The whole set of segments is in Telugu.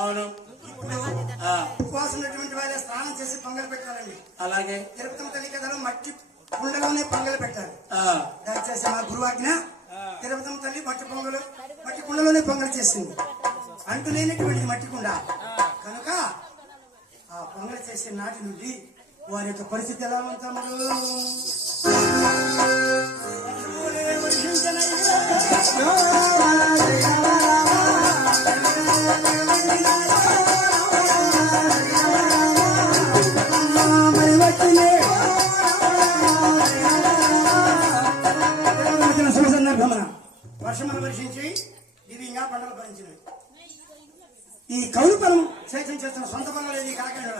అవును ఉపవాసం వాళ్ళ స్నానం చేసి పొంగలు పెట్టాలండి. అలాగే తిరుపతి తల్లి కథలో మట్టి కుండలోనే పొంగలు పెట్టాలి. దయచేసి మా గురువాజ్ఞ తిరుపతి తల్లి మట్టి కుండలోనే పొంగలు చేసింది. అంటూ లేనటువంటి మట్టి కుండ కనుక ఆ పొంగలు చేసే నాటి నుండి వారి యొక్క పరిస్థితి ఎలా ఉంటాము. వర్షములు వర్షించి దివ్యంగా పంటలు భరించినవి. ఈ కౌలు పొలం సేద్యం చేస్తున్న సొంత పొలం లేదు. కాకండి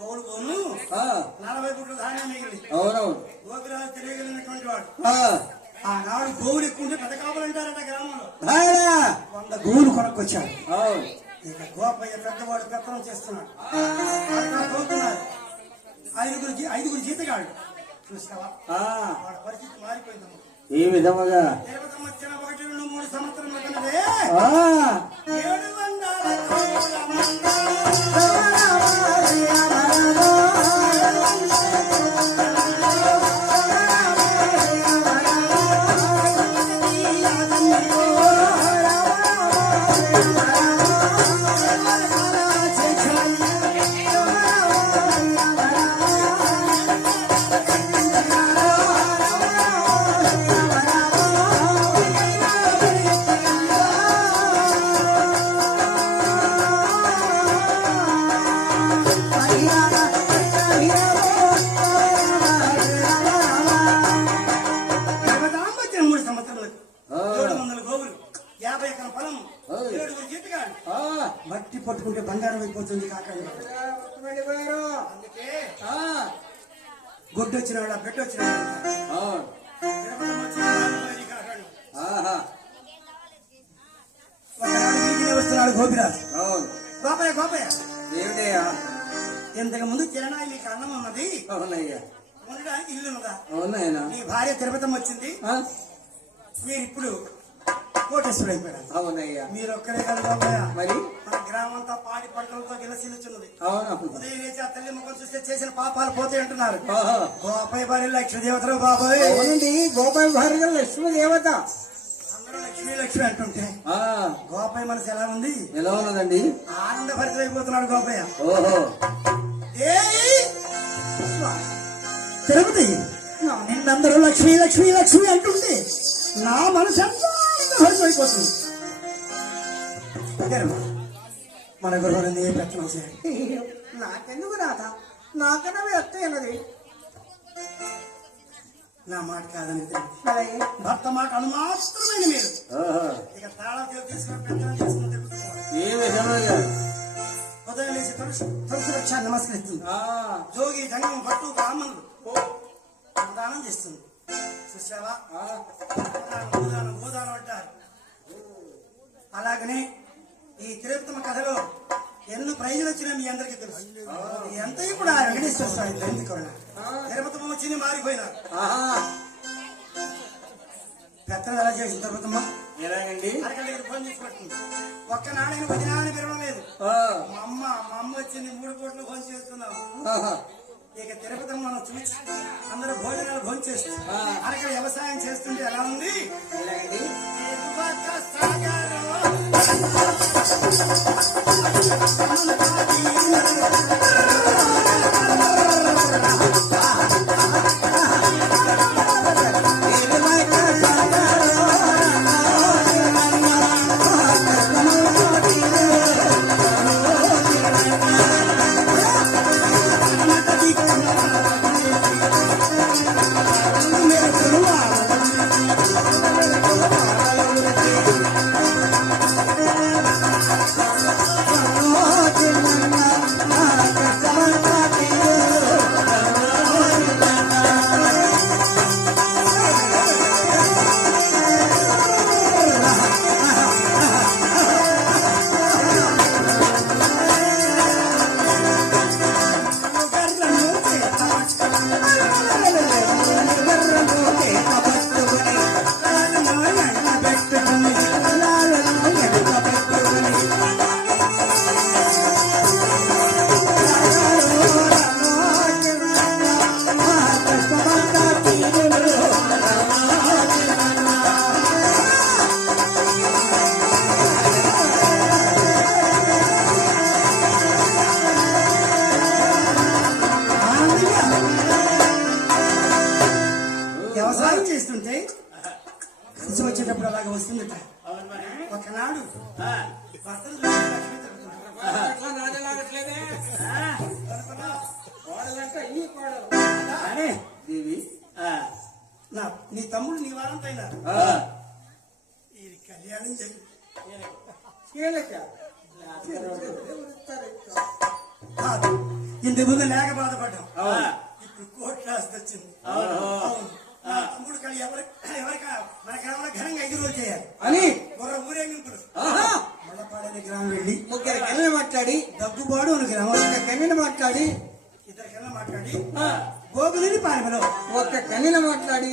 కౌలు పోను 40 గుట్లు ధాన్యం మిగిలి గోపిరాజు తెలియగలిగినటువంటి వాడు. ఆనాడు గోవులు ఎక్కువ ఉంటే పెద్ద కాపులు అంటారట గ్రామంలో. 100 గోవులు కొనుక్కొచ్చాడు. ఇక గోపయ్య పెద్దవాడు పెత్తనం చేస్తున్నాడు. చదువుతున్నారు. 5గురు జీతగాడు. చూసావా వాడి పరిస్థితి మారిపోయిందమ్మా. ఈ విధముగా 1, 2, 3 సంవత్సరాలు 700 గోవులు 50 ఎకరం పొలం 7గురు జీతగాడు. మట్టి పట్టుకుంటే బంగారం అయిపోతుంది కాకండి. అందుకే గొడ్డు వచ్చిన వాడు బెట్టు వచ్చిన వస్తున్నాడు గోపిరాజు. గోపయ్య ఇంతకు ముందు చిరణాయి మీకు అన్నం ఉన్నది. ఉండడానికి ఇల్లు ఉన్నదా? నీ భార్య తిరుపతి వచ్చింది. మీరు ఇప్పుడు కోటేశ్వరుడు అయిపోయారు. అవునయ్యా. మీరు ఒక్కరే కాదు బాబయ్య. మరి మన గ్రామం అంతా పాడి పంటలతో గిలసిల్లుచున్నది. ఉదయం లేచి ఆ తల్లి ముఖం చూస్తే చేసిన పాపాలు పోతాయి అంటున్నారు. గోపయ్య భార్య లక్ష్మీదేవతలు బాబాయ్. గోపయ్య భార్య లక్ష్మీదేవత. అందరూ లక్ష్మీ అంటుంటే గోపయ్య మనసు ఎలా ఉంది? ఎలా ఉన్నదండి? ఆనంద భరితం అయిపోతున్నాడు గోపయ్య. తిరుపతి నిన్నందరూ లక్ష్మీ అంటుంటే నా మనసు ఎంత అయిపోతుంది. మన గురువుని నీ ప్రయత్నం చేయాలి. నాకెందుకు రాత నాకన్నా ఎత్తైనది నా మాట కాదని భర్త మాట అనుమాత్రమైన మీరు ఇక తాళా తీసుకుని పెత్తనం చేసుకుని ఉదయం లేచి తులసి రక్ష నమస్కరిస్తుంది. జోగి జంగం పట్టు బ్రాహ్మణులు దానం చేస్తుంది. చూసావా భూదానం అంటారు. అలాగనే ఈ తిరుపతమ్మ కథలో ఎన్నో ప్రైజులు వచ్చినా మీ అందరికీ తెలుసు. ఎంత ఇప్పుడు ఆ వెంకటేశ్వర స్వామి ఎందుకున్నా తిరుపతమ్మ వచ్చింది మారిపోయినారు. పెత్తనం ఎలా చేసిన తిరుపతమ్మ ఎలాగండి అరగంట ఫోన్ చేసి పడుతుంది. ఒక్కనాడైనా 10 నాళ్ళు పెరగడం లేదు. మా అమ్మ వచ్చింది 3 కోట్లు ఫోన్ చేస్తున్నాం. ఇక తిరుపతమ్మ మనం చూసి అందరూ భోజనాలు భోజనం చేస్తూ అరగ వ్యవసాయం చేస్తుంటే ఎలా ఉంది. వ్యవసాయం చేస్తుంటే కలిసి వచ్చేటప్పుడు అలాగే వస్తుందట. ఒకనాడు నీ తమ్ముడు నీ వారంత అయినా ఈ కళ్యాణం చేయి ఇంత ముందు లేక బాధపడ్డాం. ఇప్పుడు కోట్లు ఆస్తి వచ్చింది. తమ్ముడు కానీ మనకి ఘనంగా 5 రోజులు చేయాలి అని ఊరేగింపులు మళ్ళపాడని గ్రామం వెళ్ళి 3 కన్నెలు మాట్లాడి దగ్గుబాడు అని గ్రామం 1 కన్నెలు మాట్లాడి 2 కన్నా మాట్లాడి గోగులని పాలెంలో 1 కన్నెలు మాట్లాడి